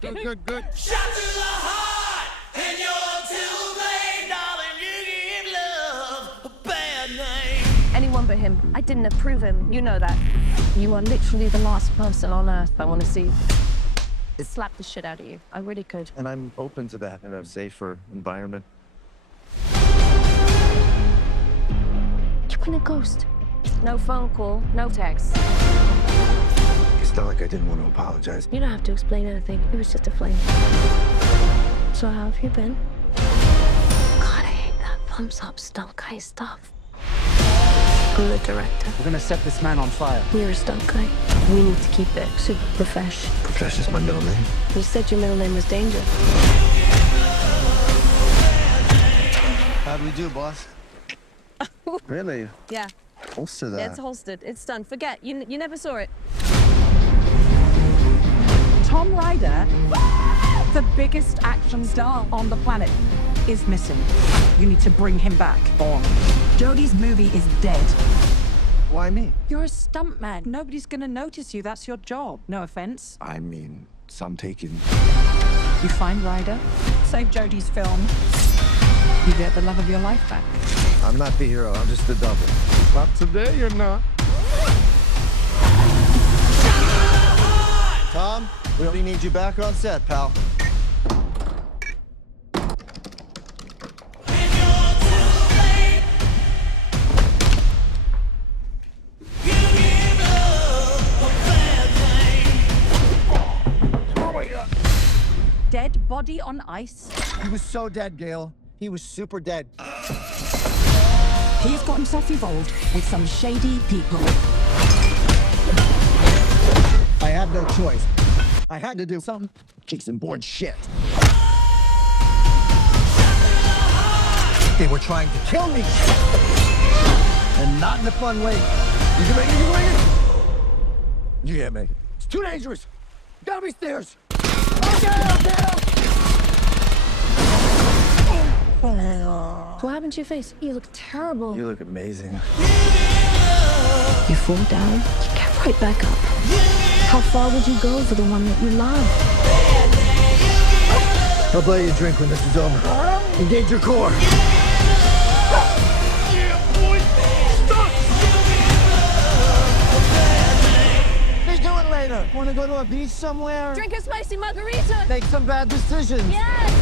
Good, good, good. Shot to the heart, and you're too late, darling. You give love a bad name. Anyone but him. I didn't approve him. You know that. You are literally the last person on earth I want to see slap the shit out of you. I really could. And I'm open to that in a safer environment. You've been a ghost. No phone call, no text. It's not like I didn't want to apologize. You don't have to explain anything. It was just a flame. So how have you been? God, I hate that thumbs up stunt guy stuff. I'm the director. We're gonna set this man on fire. You're a stunt guy. We need to keep it super profesh. Profesh is my middle name. You said your middle name was Danger. How'd we do, boss? Really? Yeah. Holster that. It's holstered. It's done. Forget. You never saw it. Tom Ryder, the biggest action star on the planet, is missing. You need to bring him back on. Jodie's movie is dead. Why me? You're a stuntman. Nobody's gonna notice you. That's your job. No offense. I mean, some taken. You find Ryder, save Jodie's film. You get the love of your life back. I'm not the hero, I'm just the double. Not today, you're not. Tom, we only need you back on set, pal. And you're too late. You give love a bad name. Dead body on ice. He was so dead, Gail. He was super dead. He's got himself involved with some shady people. I had no choice. I had to do some Jason Bourne shit. They were trying to kill me. And not in a fun way. You can make it, you can make it. You can't make it. It's too dangerous. Gotta be stairs. What happened to your face? You look terrible. You look amazing. You fall down, you get right back up. How far would you go for the one that you love? I'll buy you a drink when this is over. Engage your core. Let's do it later. Want to go to a beach somewhere? Drink a spicy margarita. Make some bad decisions. Yes!